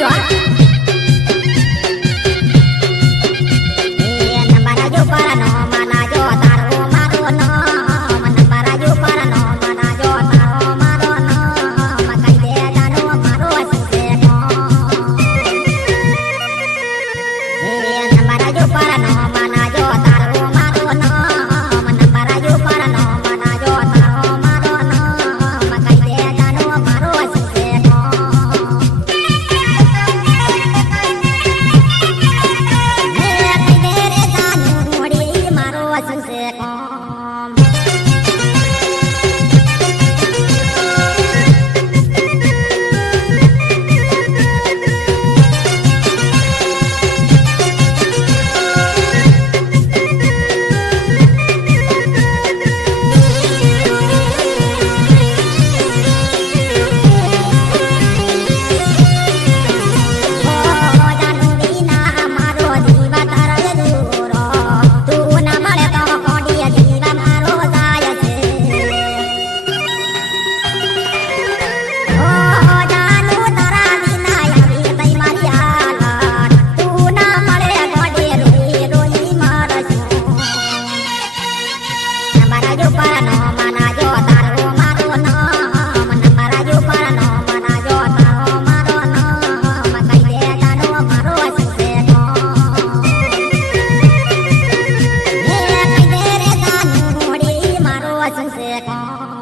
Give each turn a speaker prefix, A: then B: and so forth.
A: 九
B: on. Xuân.